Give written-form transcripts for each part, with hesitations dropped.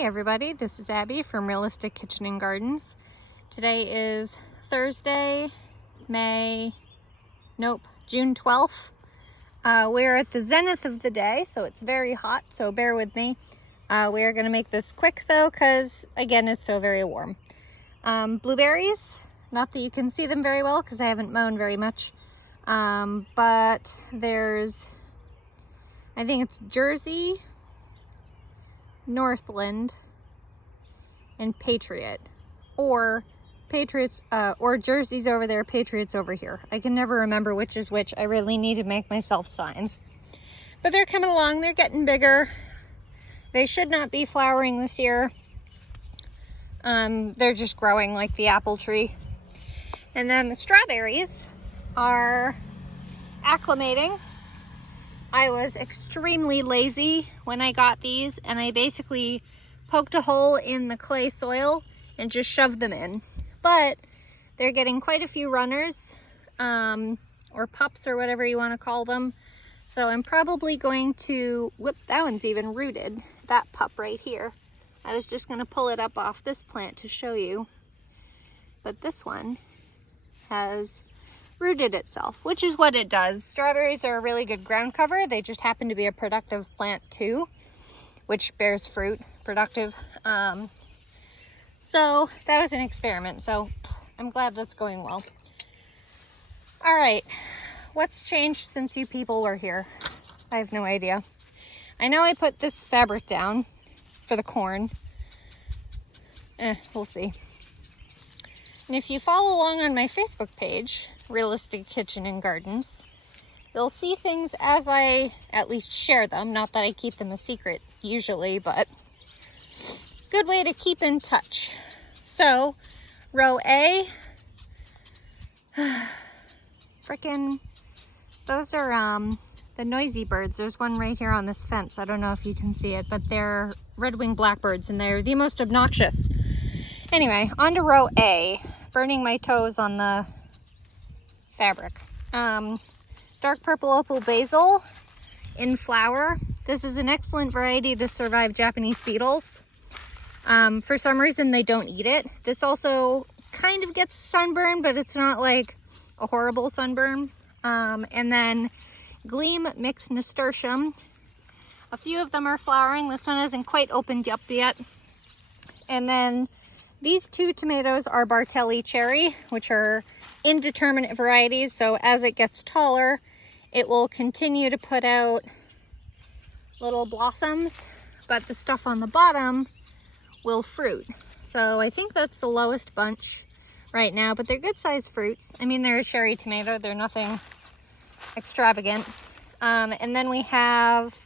Hey everybody, this is Abby from Realistic Kitchen and Gardens. Today is Thursday, June 12th. We're at the zenith of the day, so it's very hot, so bear with me. We are going to make this quick though, because again, it's so very warm. Blueberries, not that you can see them very well because I haven't mown very much, but there's, I think it's Jersey, Northland, and Patriot, or Patriots, or Jersey's over there, Patriots over here. I can never remember which is which. I really need to make myself signs. But they're coming along, they're getting bigger. They should not be flowering this year. They're just growing like the apple tree. And then the strawberries are acclimating. I was extremely lazy when I got these, and I basically poked a hole in the clay soil and just shoved them in. But they're getting quite a few runners, or pups, or whatever you want to call them. So I'm probably going to, whoop, that one's even rooted, that pup right here. I was just going to pull it up off this plant to show you. But this one has rooted itself, which is what it does. Strawberries are a really good ground cover. They just happen to be a productive plant too, which bears fruit, productive. So that was an experiment, so I'm glad that's going well. All right, what's changed since you people were here? I have no idea. I know I put this fabric down for the corn. We'll see. And if you follow along on my Facebook page, Realistic Kitchen and Gardens, you'll see things as I at least share them. Not that I keep them a secret usually, but good way to keep in touch. So, row A, frickin', those are the noisy birds. There's one right here on this fence. I don't know if you can see it, but they're red-winged blackbirds, and they're the most obnoxious. Anyway, on to row A. Burning my toes on the fabric. Dark purple opal basil in flower. This is an excellent variety to survive Japanese beetles. For some reason they don't eat it. This also kind of gets sunburn, but it's not like a horrible sunburn. And then Gleam mixed nasturtium. A few of them are flowering. This one hasn't quite opened up yet. And then these two tomatoes are Bartelli cherry, which are indeterminate varieties. So as it gets taller, it will continue to put out little blossoms, but the stuff on the bottom will fruit. So I think that's the lowest bunch right now, but they're good sized fruits. I mean, they're a cherry tomato. They're nothing extravagant. And then we have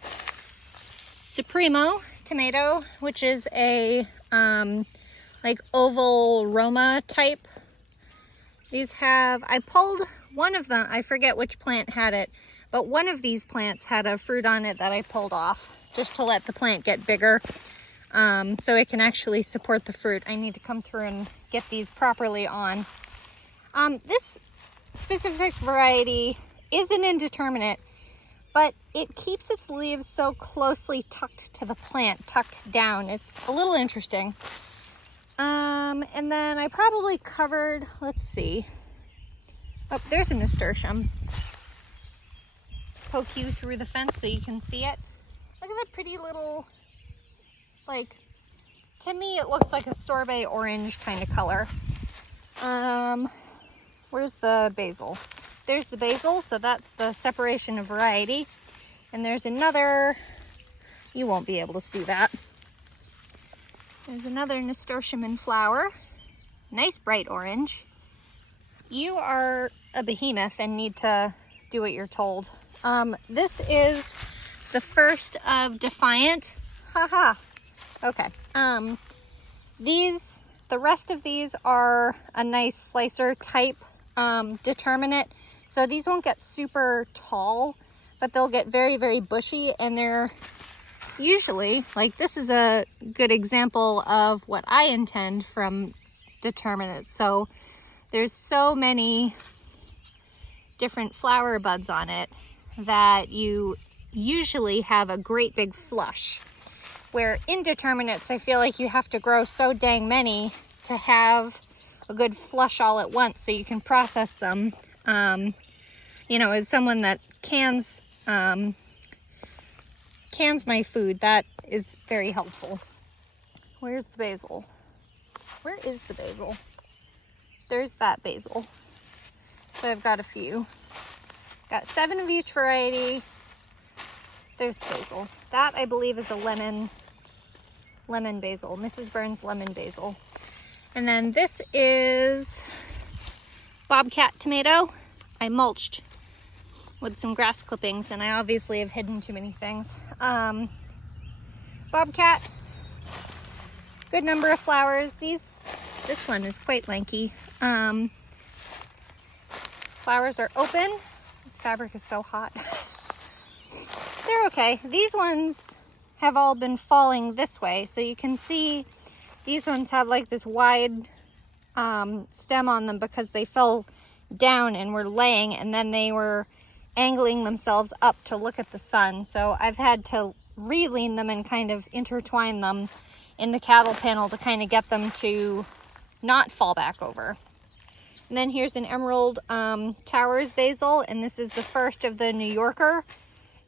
Supremo tomato, which is a like oval Roma type. These have, I pulled one of them, I forget which plant had it, but one of these plants had a fruit on it that I pulled off just to let the plant get bigger, so it can actually support the fruit. I need to come through and get these properly on. This specific variety is an indeterminate, but it keeps its leaves so closely tucked to the plant, tucked down. It's a little interesting. And then I probably covered, let's see. Oh, there's a nasturtium. Poke you through the fence so you can see it. Look at that pretty little, like, to me it looks like a sorbet orange kind of color. Where's the basil? There's the basil, so that's the separation of variety. And there's another, you won't be able to see that. There's another nasturtium in flower. Nice bright orange. You are a behemoth and need to do what you're told. This is the first of Defiant. Haha. Okay. The rest of these are a nice slicer type determinate. So these won't get super tall, but they'll get very, very bushy, and they're usually, like, this is a good example of what I intend from determinate. So there's so many different flower buds on it that you usually have a great big flush. Where indeterminates, I feel like you have to grow so dang many to have a good flush all at once so you can process them. You know, as someone that cans my food, that is very helpful. Where's the basil? Where is the basil? There's that basil. So I've got a few. Got 7 of each variety. There's basil. That I believe is a lemon basil. Mrs. Burns lemon basil. And then this is bobcat tomato. I mulched with some grass clippings, and I obviously have hidden too many things. Bobcat, good number of flowers. This one is quite lanky. Flowers are open. This fabric is so hot. They're okay. These ones have all been falling this way, so you can see these ones have like this wide stem on them because they fell down and were laying, and then they were angling themselves up to look at the sun. So I've had to re-lean them and kind of intertwine them in the cattle panel to kind of get them to not fall back over. And then here's an Emerald Towers basil, and this is the first of the New Yorker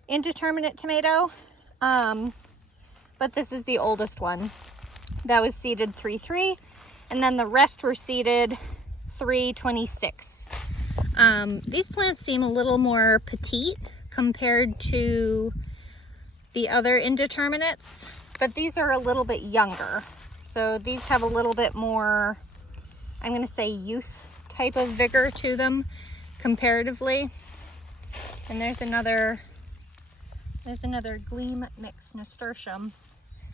indeterminate tomato. But this is the oldest one. That was seeded 3-3, and then the rest were seeded 3-26. These plants seem a little more petite compared to the other indeterminates, but these are a little bit younger. So these have a little bit more, I'm going to say, youth type of vigor to them comparatively. And there's another Gleam mixed nasturtium.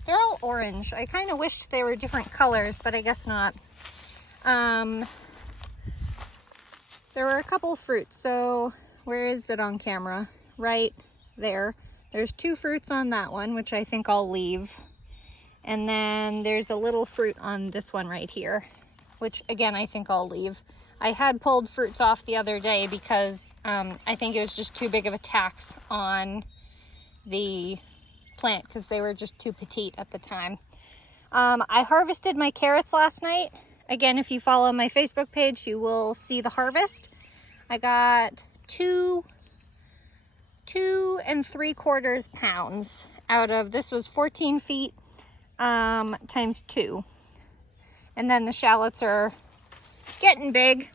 They're all orange. I kind of wished they were different colors, but I guess not. There were a couple fruits. So where is it on camera? Right there. There's 2 fruits on that one, which I think I'll leave. And then there's a little fruit on this one right here, which again, I think I'll leave. I had pulled fruits off the other day because I think it was just too big of a tax on the plant because they were just too petite at the time. I harvested my carrots last night. Again, if you follow my Facebook page, you will see the harvest. I got 2 3/4 pounds out of, this was 14 feet times 2. And then the shallots are getting big.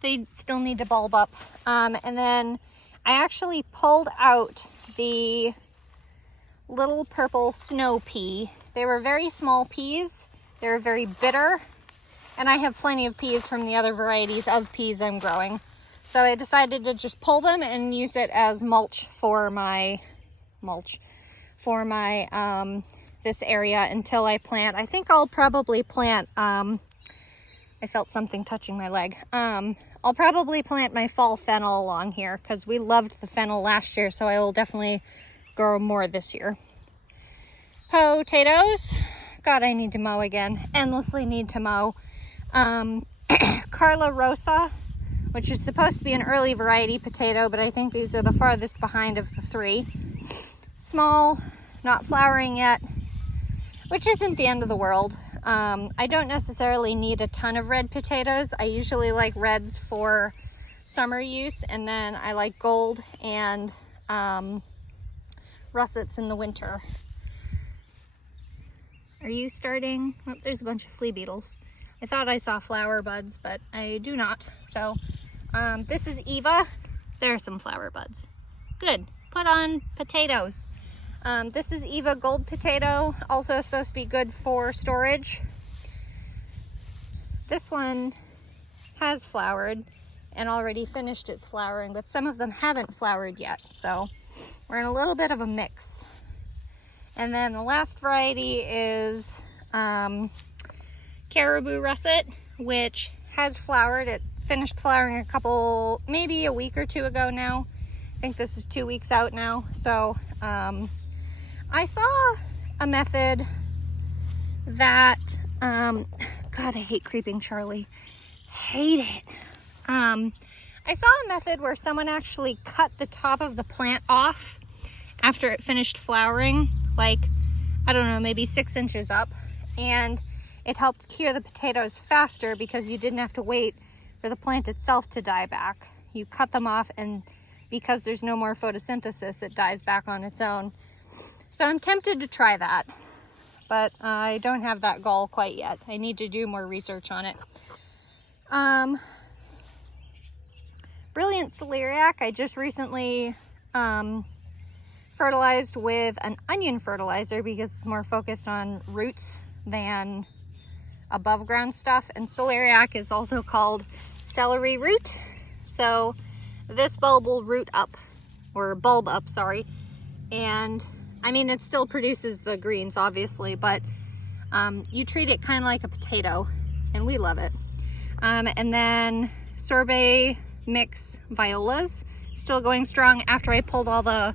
They still need to bulb up. And then I actually pulled out the little purple snow pea. They were very small peas. They were very bitter. And I have plenty of peas from the other varieties of peas I'm growing. So I decided to just pull them and use it as mulch for my this area until I plant. I think I'll probably plant, I felt something touching my leg. I'll probably plant my fall fennel along here because we loved the fennel last year, so I will definitely grow more this year. Potatoes. God, I need to mow again. Endlessly need to mow. Carla Rosa, which is supposed to be an early variety potato, but I think these are the farthest behind of the 3. Small, not flowering yet, which isn't the end of the world. I don't necessarily need a ton of red potatoes. I usually like reds for summer use, and then I like gold and russets in the winter. Are you starting? Oh, there's a bunch of flea beetles. I thought I saw flower buds, but I do not. So this is Eva. There are some flower buds. Good. Put on potatoes. This is Eva Gold Potato, also supposed to be good for storage. This one has flowered and already finished its flowering, but some of them haven't flowered yet. So we're in a little bit of a mix. And then the last variety is Caribou Russet, which has flowered. It finished flowering maybe a week or 2 ago now. I think this is 2 weeks out now. So I saw a method that, God, I hate Creeping Charlie. Hate it. I saw a method where someone actually cut the top of the plant off after it finished flowering. like, I don't know, maybe 6 inches up. And it helped cure the potatoes faster because you didn't have to wait for the plant itself to die back. You cut them off, and because there's no more photosynthesis, it dies back on its own. So I'm tempted to try that, but I don't have that gall quite yet. I need to do more research on it. Brilliant Celeriac, I just recently fertilized with an onion fertilizer because it's more focused on roots than above ground stuff. And Celeriac is also called celery root. So this bulb will root up, or bulb up, sorry. And I mean, it still produces the greens, obviously, but you treat it kind of like a potato, and we love it. And then Sorbet Mix Violas, still going strong after I pulled all the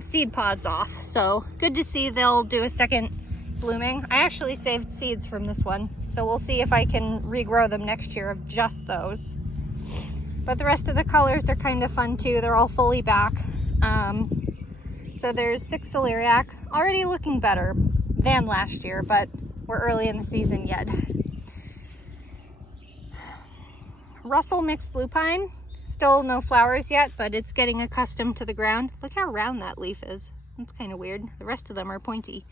seed pods off. So good to see they'll do a second blooming. I actually saved seeds from this one, so we'll see if I can regrow them next year of just those. But the rest of the colors are kind of fun too. They're all fully back. So there's 6 Celeriac, already looking better than last year, but we're early in the season yet. Russell Mixed Lupine, still no flowers yet, but it's getting accustomed to the ground. Look how round that leaf is. That's kind of weird. The rest of them are pointy.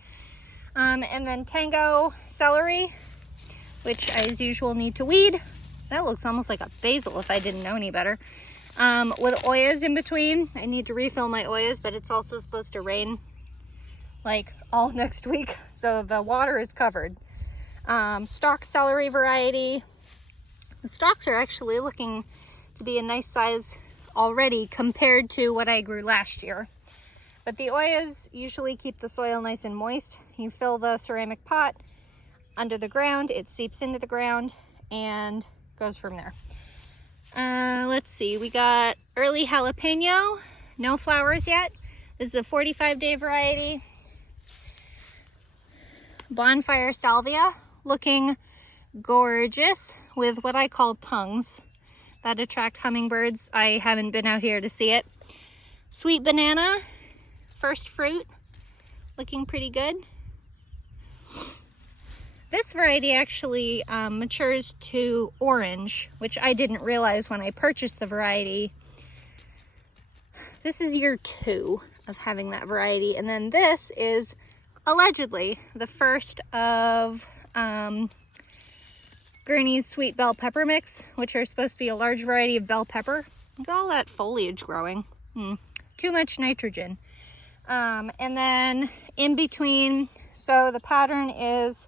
And then Tango Celery, which I, as usual, need to weed. That looks almost like a basil if I didn't know any better. With Oyas in between. I need to refill my Oyas, but it's also supposed to rain like all next week, so the water is covered. Stalk celery variety. The stalks are actually looking to be a nice size already compared to what I grew last year. But the Oyas usually keep the soil nice and moist. You fill the ceramic pot under the ground, it seeps into the ground and goes from there. Let's see, we got early jalapeno, no flowers yet. This is a 45-day variety. Bonfire salvia, looking gorgeous with what I call tongues that attract hummingbirds. I haven't been out here to see it. Sweet banana, first fruit, looking pretty good. This variety actually matures to orange, which I didn't realize when I purchased the variety. This is year 2 of having that variety. And then this is allegedly the first of Gurney's Sweet Bell Pepper Mix, which are supposed to be a large variety of bell pepper. Look at all that foliage growing. Too much nitrogen. And then in between, so the pattern is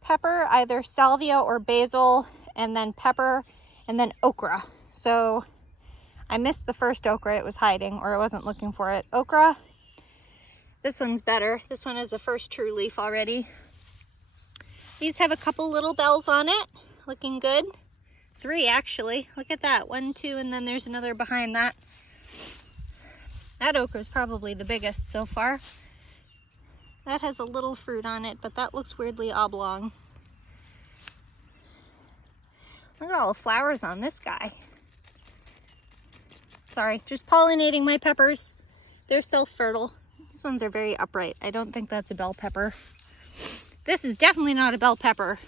pepper, either salvia or basil, and then pepper, and then okra. So I missed the first okra, it was hiding, or I wasn't looking for it. Okra, this one's better. This one is the first true leaf already. These have a couple little bells on it, looking good. 3 actually, look at that, 1, 2, and then there's another behind that. That okra is probably the biggest so far. That has a little fruit on it, but that looks weirdly oblong. Look at all the flowers on this guy. Sorry, just pollinating my peppers. They're still fertile. These ones are very upright. I don't think that's a bell pepper. This is definitely not a bell pepper.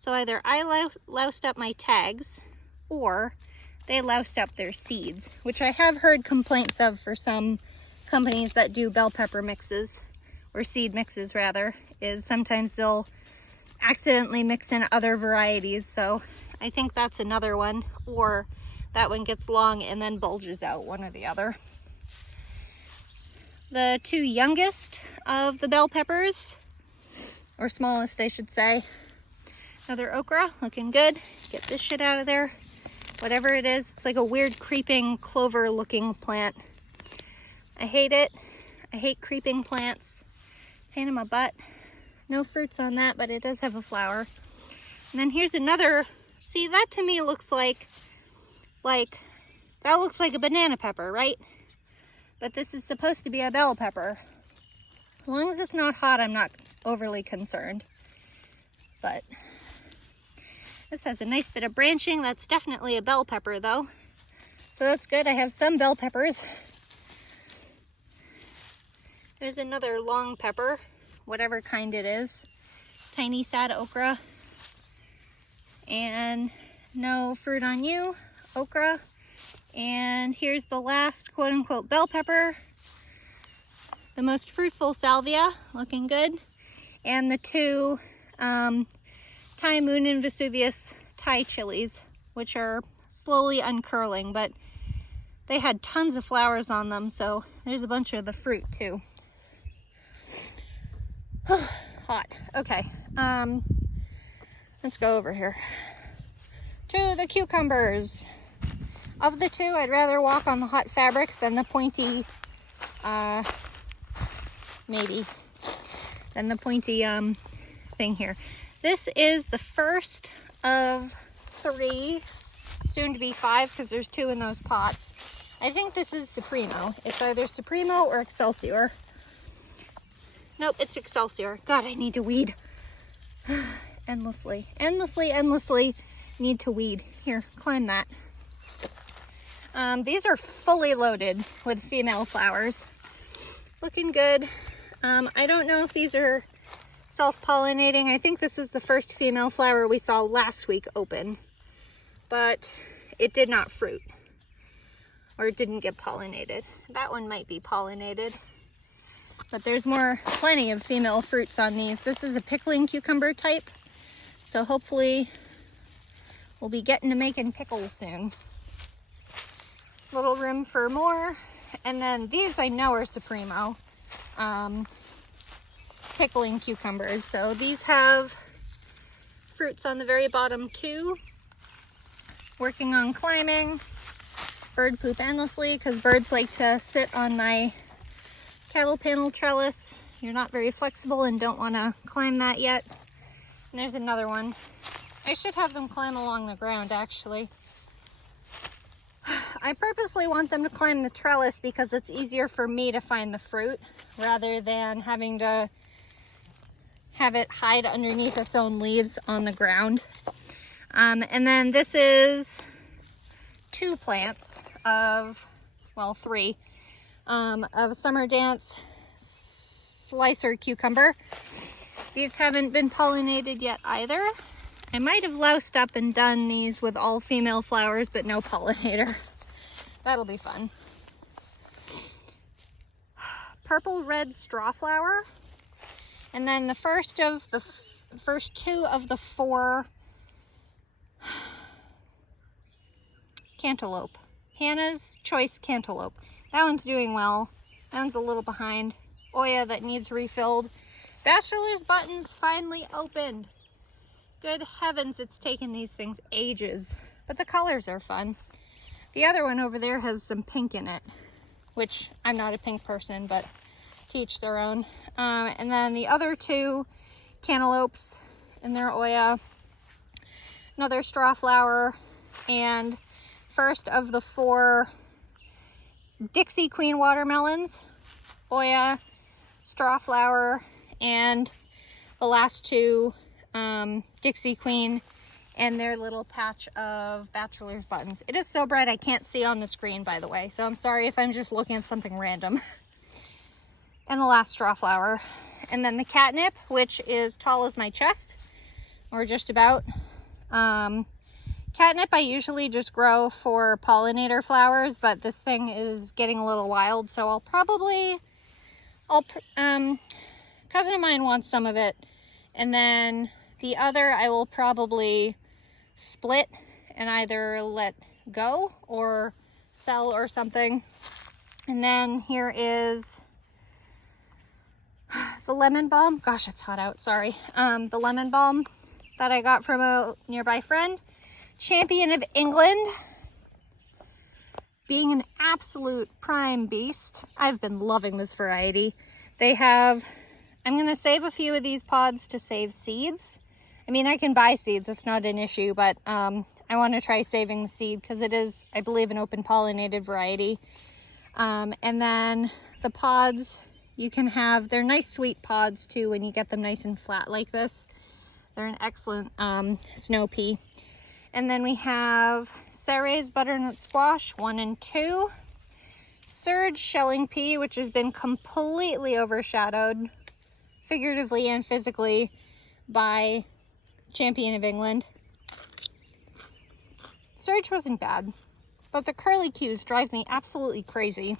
So either I loused up my tags, or they loused up their seeds, which I have heard complaints of for some companies that do bell pepper mixes. Or seed mixes rather, is sometimes they'll accidentally mix in other varieties. So I think that's another one, or that one gets long and then bulges out, one or the other. The 2 youngest of the bell peppers, or smallest I should say. Another okra, looking good. Get this shit out of there. Whatever it is, it's like a weird creeping clover looking plant. I hate it. I hate creeping plants. Pain in my butt. No fruits on that, but it does have a flower. And then here's another. See, that to me looks like that looks like a banana pepper, right? But this is supposed to be a bell pepper. As long as it's not hot, I'm not overly concerned. But this has a nice bit of branching. That's definitely a bell pepper though. So that's good. I have some bell peppers. There's another long pepper, whatever kind it is. Tiny sad okra. And no fruit on you, okra. And here's the last quote unquote bell pepper. The most fruitful salvia, looking good. And the two Thai Moon and Vesuvius Thai chilies, which are slowly uncurling, but they had tons of flowers on them, so there's a bunch of the fruit too. Hot. Okay, let's go over here to the cucumbers. Of the two, I'd rather walk on the hot fabric than the pointy, thing here. This is the first of 3, soon to be 5, because there's 2 in those pots. I think this is Supremo. It's either Supremo or Excelsior. Nope, it's Excelsior. God, I need to weed. Endlessly need to weed. Here, climb that. These are fully loaded with female flowers. Looking good. I don't know if these are self-pollinating. I think this is the first female flower we saw last week open, but it did not fruit, or it didn't get pollinated. That one might be pollinated, but there's plenty of female fruits on these. This is a pickling cucumber type, so hopefully we'll be getting to making pickles soon. Little room for more. And then these I know are Supremo pickling cucumbers. So these have fruits on the very bottom too. Working on climbing. Bird poop endlessly, because birds like to sit on my cattle panel trellis. You're not very flexible and don't want to climb that yet. And there's another one. I should have them climb along the ground actually. I purposely want them to climb the trellis because it's easier for me to find the fruit rather than having to have it hide underneath its own leaves on the ground. And then this is 2 plants of, well, 3 of Summer Dance Slicer Cucumber. These haven't been pollinated yet either. I might have loused up and done these with all female flowers, but no pollinator. That'll be fun. Purple red straw flower. And then the first 2 of the 4 cantaloupe. Hannah's Choice Cantaloupe. That one's doing well. That one's a little behind. Oya that needs refilled. Bachelor's buttons finally opened. Good heavens, it's taken these things ages. But the colors are fun. The other one over there has some pink in it, which I'm not a pink person, but to each their own. And then the other 2 cantaloupes in their Oya, another straw flower, and first of the 4 Dixie Queen watermelons, Oya, straw flower, and the last 2 Dixie Queen and their little patch of bachelor's buttons. It is so bright I can't see on the screen, by the way, so I'm sorry if I'm just looking at something random. And the last straw flower. And then the catnip, which is tall as my chest, or just about. Catnip I usually just grow for pollinator flowers, but this thing is getting a little wild, so cousin of mine wants some of it, and then the other I will probably split and either let go or sell or something. And then here is the lemon balm. Gosh, it's hot out, sorry. The lemon balm that I got from a nearby friend. Champion of England. Being an absolute prime beast. I've been loving this variety. They have, I'm gonna save a few of these pods to save seeds. I mean, I can buy seeds, it's not an issue, but I want to try saving the seed because it is, I believe, an open pollinated variety. And then the pods, you can have, they're nice sweet pods too when you get them nice and flat like this. They're an excellent snow pea. And then we have Saray's butternut squash, 1 and 2. Surge shelling pea, which has been completely overshadowed, figuratively and physically, by Champion of England. Surge wasn't bad, but the curlicues drive me absolutely crazy.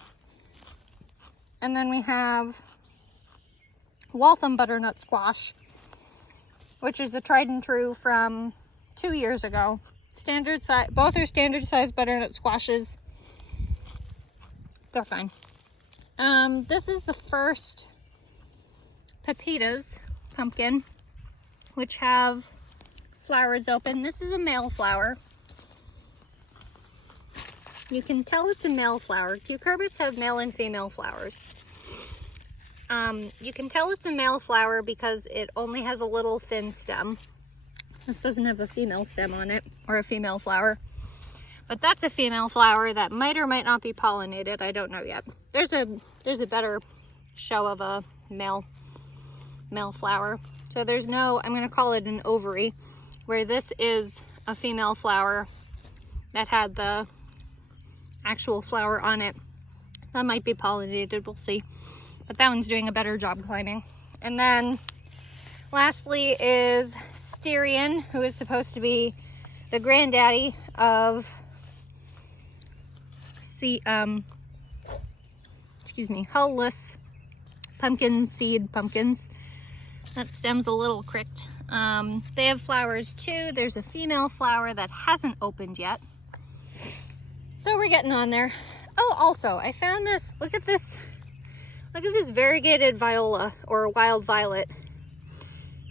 And then we have Waltham butternut squash, which is a tried and true from 2 years ago. Standard size, both are standard size butternut squashes. They're fine. This is the first pepitas pumpkin, which have flowers open. This is a male flower. You can tell it's a male flower. Cucurbits have male and female flowers. You can tell it's a male flower because it only has a little thin stem. This doesn't have a female stem on it, or a female flower. But that's a female flower that might or might not be pollinated. I don't know yet. There's a better show of a male flower. So there's no, I'm going to call it an ovary, where this is a female flower that had the actual flower on it. That might be pollinated, we'll see. But that one's doing a better job climbing. And then lastly is Styrian, who is supposed to be the granddaddy of hull-less pumpkin seed pumpkins. That stem's a little cricked. They have flowers too. There's a female flower that hasn't opened yet. So we're getting on there. Oh, also, I found this. Look at this. Look at this variegated viola, or wild violet.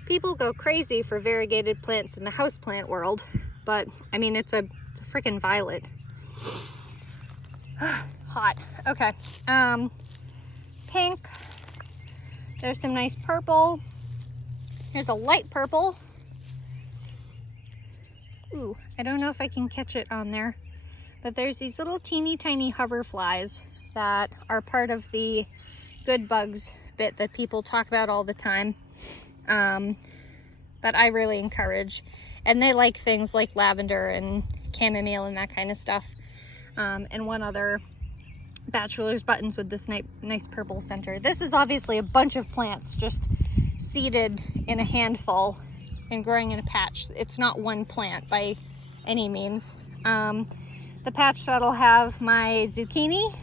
People go crazy for variegated plants in the houseplant world, but I mean, it's a freaking violet. Hot. Okay. Pink. There's some nice purple. There's a light purple. Ooh, I don't know if I can catch it on there, but there's these little teeny tiny hoverflies that are part of the good bugs bit that people talk about all the time, that I really encourage. And they like things like lavender and chamomile and that kind of stuff. And one other bachelor's buttons with this nice purple center. This is obviously a bunch of plants just seeded in a handful and growing in a patch. It's not one plant by any means. The patch that'll have my zucchini,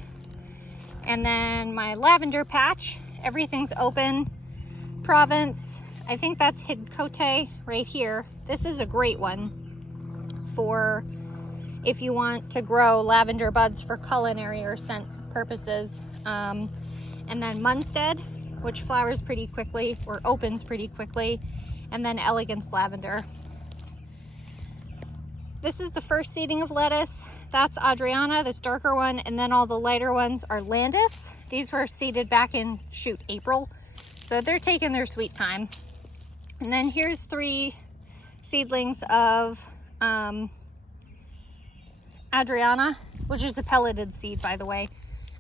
and then my lavender patch. Everything's open. Provence, I think that's Hidcote right here. This is a great one for if you want to grow lavender buds for culinary or scent purposes. And then Munstead, which flowers pretty quickly, or opens pretty quickly. And then Elegance Lavender. This is the first seeding of lettuce. That's Adriana, this darker one, and then all the lighter ones are Landis. These were seeded back in, April. So they're taking their sweet time. And then here's 3 seedlings of Adriana, which is a pelleted seed, by the way.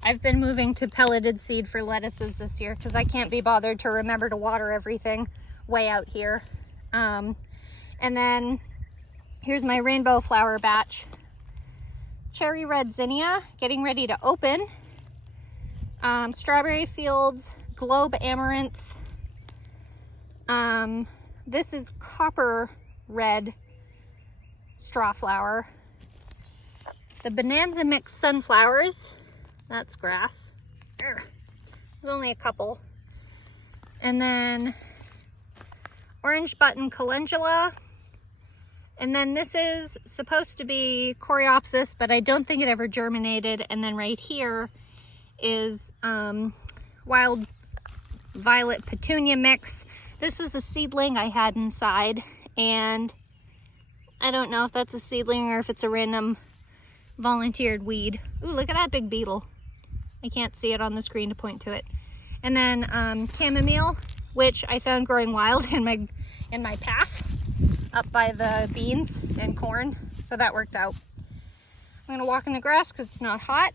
I've been moving to pelleted seed for lettuces this year because I can't be bothered to remember to water everything way out here. And then here's my rainbow flower batch. Cherry red zinnia, getting ready to open. Strawberry fields, globe amaranth. This is copper red straw flower. The Bonanza Mix sunflowers, that's grass. There's only a couple. And then orange button calendula. And then this is supposed to be Coreopsis, but I don't think it ever germinated. And then right here is wild violet petunia mix. This was a seedling I had inside, and I don't know if that's a seedling or if it's a random volunteered weed. Ooh, look at that big beetle. I can't see it on the screen to point to it. And then chamomile, which I found growing wild in my path up by the beans and corn, so that worked out. I'm gonna walk in the grass because it's not hot.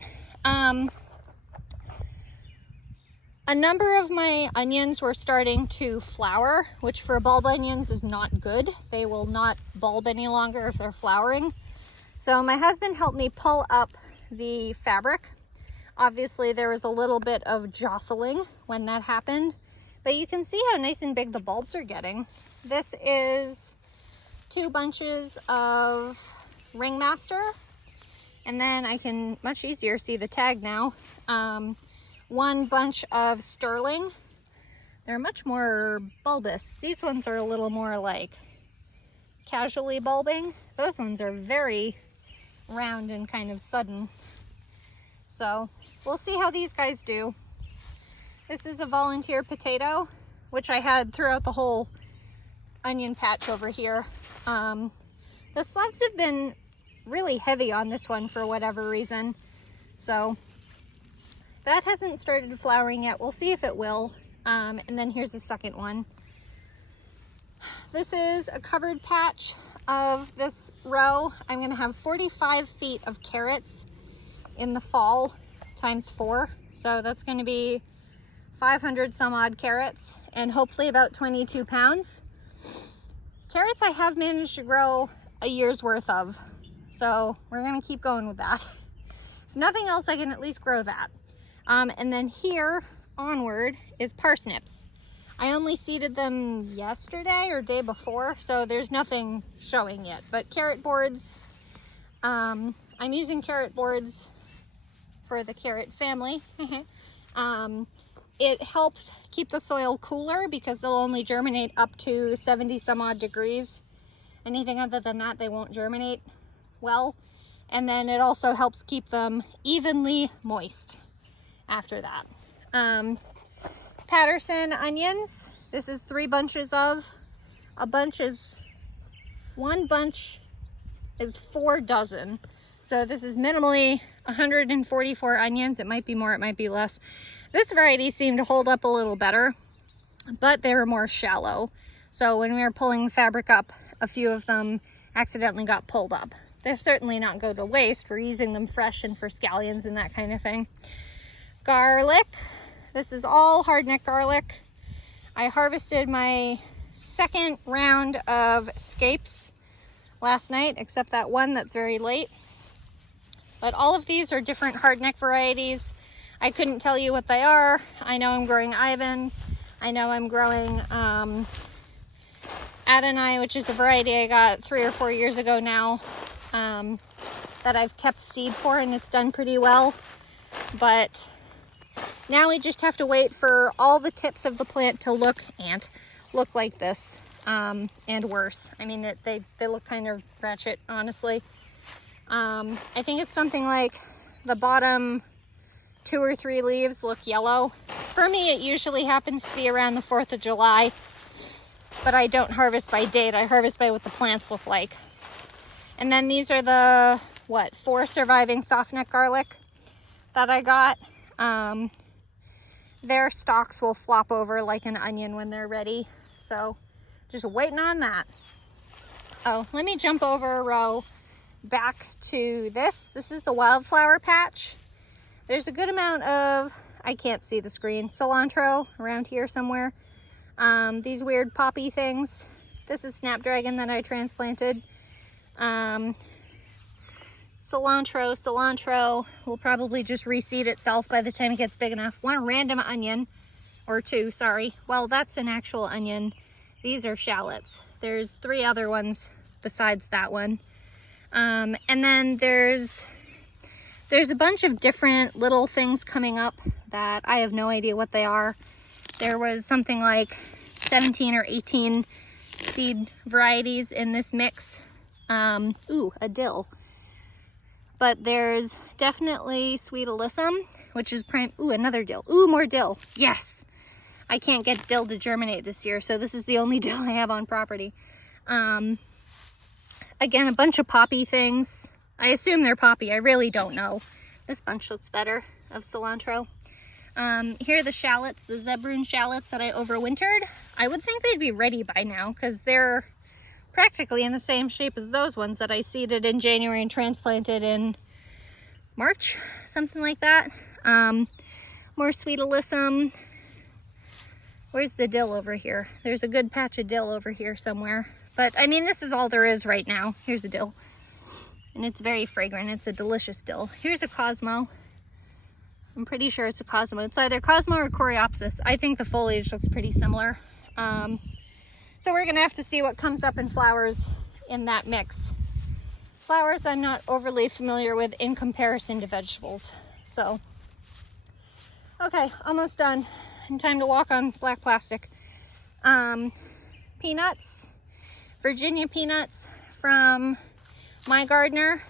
A number of my onions were starting to flower, which for bulb onions is not good. They will not bulb any longer if they're flowering. So my husband helped me pull up the fabric Obviously there was a little bit of jostling when that happened, but you can see how nice and big the bulbs are getting. This is 2 bunches of Ringmaster, and then I can much easier see the tag now. 1 bunch of Sterling. They're much more bulbous. These ones are a little more like casually bulbing. Those ones are very round and kind of sudden. So we'll see how these guys do. This is a volunteer potato, which I had throughout the whole onion patch over here. The slugs have been really heavy on this one for whatever reason. So that hasn't started flowering yet. We'll see if it will. And then here's the second one. This is a covered patch of this row. I'm gonna have 45 feet of carrots in the fall times 4. So that's gonna be 500 some odd carrots and hopefully about 22 pounds. Carrots I have managed to grow a year's worth of. So we're gonna keep going with that. If nothing else, I can at least grow that. And then here onward is parsnips. I only seeded them yesterday or day before, so there's nothing showing yet. But carrot boards, I'm using carrot boards for the carrot family. It helps keep the soil cooler because they'll only germinate up to 70 some odd degrees. Anything other than that, they won't germinate well. And then it also helps keep them evenly moist after that. Patterson onions. This is 3 bunches of. 1 bunch is 4 dozen. So this is minimally 144 onions. It might be more, it might be less. This variety seemed to hold up a little better, but they were more shallow. So when we were pulling the fabric up, a few of them accidentally got pulled up. They're certainly not go to waste. We're using them fresh and for scallions and that kind of thing. Garlic. This is all hardneck garlic. I harvested my 2nd round of scapes last night, except that one that's very late. But all of these are different hardneck varieties. I couldn't tell you what they are. I know I'm growing Ivan. I know I'm growing Adonai, which is a variety I got 3 or 4 years ago now, that I've kept seed for, and it's done pretty well. But now we just have to wait for all the tips of the plant to look like this, and worse. I mean, they look kind of ratchet, honestly. I think it's something like the bottom 2 or 3 leaves look yellow. For me, it usually happens to be around the 4th of July, but I don't harvest by date. I harvest by what the plants look like. And then these are the, 4 surviving softneck garlic that I got. Their stalks will flop over like an onion when they're ready. So just waiting on that. Oh, let me jump over a row back to this. This is the wildflower patch. There's a good amount of, I can't see the screen, cilantro around here somewhere. These weird poppy things. This is snapdragon that I transplanted. Cilantro will probably just reseed itself by the time it gets big enough. 1 random onion, or 2, sorry. Well, that's an actual onion. These are shallots. There's 3 other ones besides that one. And then there's a bunch of different little things coming up that I have no idea what they are. There was something like 17 or 18 seed varieties in this mix. Ooh, a dill. But there's definitely Sweet Alyssum, which is prime. Ooh, another dill. Ooh, more dill. Yes. I can't get dill to germinate this year, so this is the only dill I have on property. Again, a bunch of poppy things. I assume they're poppy. I really don't know. This bunch looks better of cilantro. Here are the shallots, the Zebrun shallots that I overwintered. I would think they'd be ready by now because they're practically in the same shape as those ones that I seeded in January and transplanted in March, something like that. More Sweet Alyssum. Where's the dill over here? There's a good patch of dill over here somewhere. But I mean, this is all there is right now. Here's a dill. And it's very fragrant. It's a delicious dill. Here's a Cosmo. I'm pretty sure it's a Cosmo. It's either Cosmo or Coreopsis. I think the foliage looks pretty similar. So we're gonna have to see what comes up in flowers in that mix. Flowers I'm not overly familiar with in comparison to vegetables. So, okay, almost done. And time to walk on black plastic. Peanuts, Virginia peanuts from my gardener.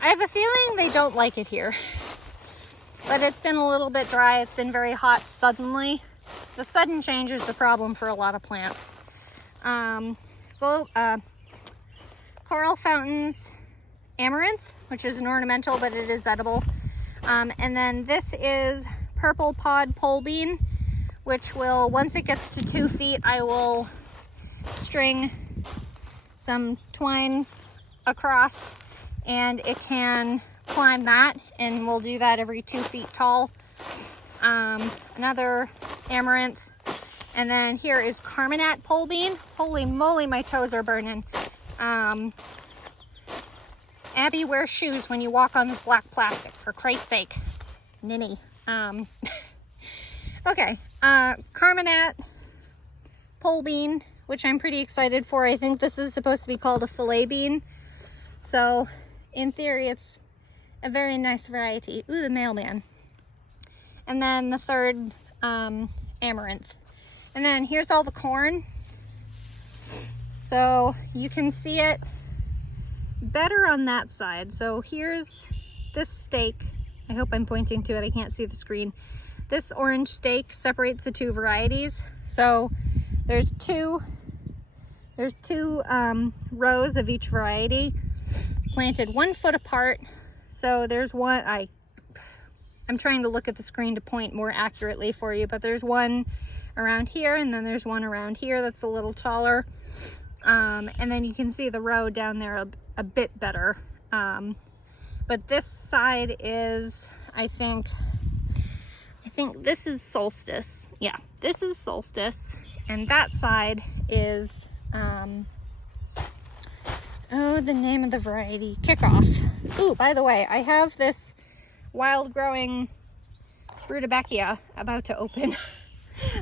I have a feeling they don't like it here, but it's been a little bit dry. It's been very hot suddenly. The sudden change is the problem for a lot of plants. Coral Fountains Amaranth, which is an ornamental, but it is edible. And then this is Purple Pod Pole Bean, which will, once it gets to 2 feet, I will string some twine across and it can climb that, and we'll do that every 2 feet tall. Another amaranth, and then here is Carminat Pole Bean. Holy moly, my toes are burning. Abby, wear shoes when you walk on this black plastic, for Christ's sake. Ninny. Okay, Carminat Pole Bean, which I'm pretty excited for. I think this is supposed to be called a fillet bean. So, in theory, it's a very nice variety. Ooh, the mailman. And then the third, amaranth. And then here's all the corn. So you can see it better on that side. So here's this stake. I hope I'm pointing to it. I can't see the screen. This orange stake separates the two varieties. So there's two rows of each variety planted 1 foot apart. So there's one, I'm trying to look at the screen to point more accurately for you, but there's one around here, and then there's one around here that's a little taller. And then you can see the row down there a bit better. But this side is, I think this is Solstice. Yeah, this is Solstice. And that side is, oh, the name of the variety, Kickoff. Ooh, by the way, I have this wild growing Rudbeckia about to open.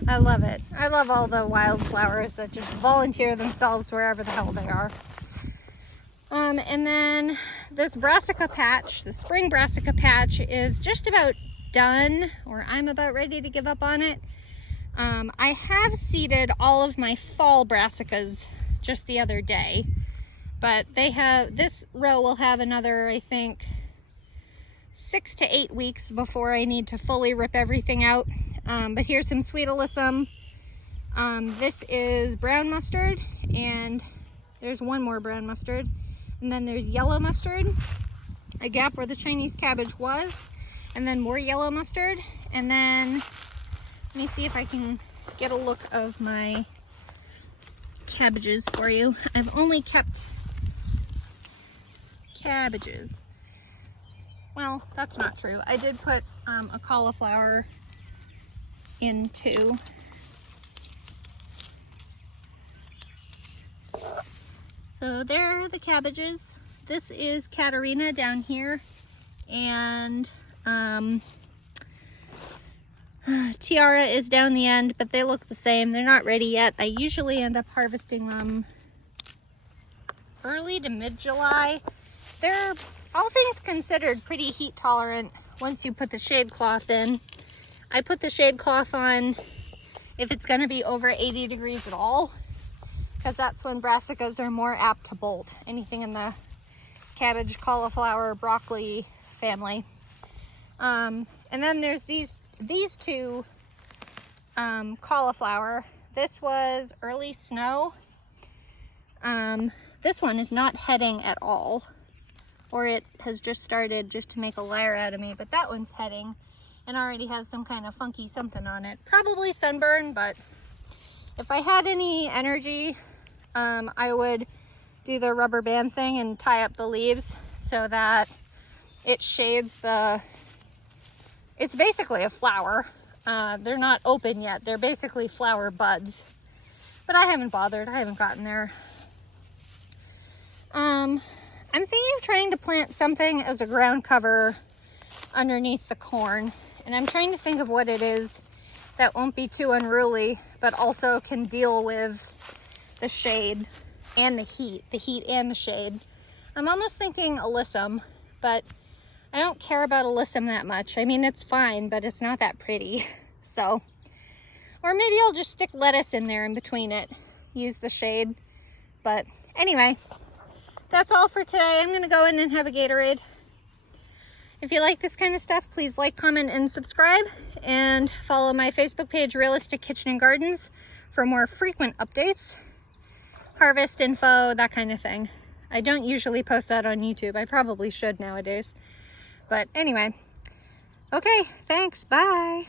I love it. I love all the wildflowers that just volunteer themselves wherever the hell they are. And then this brassica patch, the spring brassica patch, is just about done, or I'm about ready to give up on it. I have seeded all of my fall brassicas just the other day, but this row will have another, I think, 6 to 8 weeks before I need to fully rip everything out. But here's some Sweet Alyssum. This is brown mustard, and there's one more brown mustard. And then there's yellow mustard, a gap where the Chinese cabbage was, and then more yellow mustard. And then, let me see if I can get a look of my cabbages for you. I've only kept cabbages. Well, that's not true. I did put a cauliflower in too. So there are the cabbages. This is Katarina down here, and Tiara is down the end, but they look the same. They're not ready yet. I usually end up harvesting them early to mid-July. They're, all things considered, pretty heat tolerant once you put the shade cloth in. I put the shade cloth on if it's going to be over 80 degrees at all, because that's when brassicas are more apt to bolt. Anything in the cabbage, cauliflower, broccoli family. And then there's these two cauliflower. This was early snow. This one is not heading at all, or it has just started just to make a liar out of me, but that one's heading and already has some kind of funky something on it. Probably sunburn, but if I had any energy, I would do the rubber band thing and tie up the leaves so that it shades the, it's basically a flower. They're not open yet. They're basically flower buds, but I haven't bothered. I haven't gotten there. I'm thinking of trying to plant something as a ground cover underneath the corn. And I'm trying to think of what it is that won't be too unruly, but also can deal with the shade and the heat and the shade. I'm almost thinking alyssum, but I don't care about alyssum that much. I mean, it's fine, but it's not that pretty. So, or maybe I'll just stick lettuce in there in between it, use the shade. But anyway, that's all for today. I'm gonna go in and have a Gatorade. If you like this kind of stuff, please like, comment, and subscribe, and follow my Facebook page, Realistic Kitchen and Gardens, for more frequent updates, harvest info, that kind of thing. I don't usually post that on YouTube. I probably should nowadays. But anyway, okay, thanks, bye.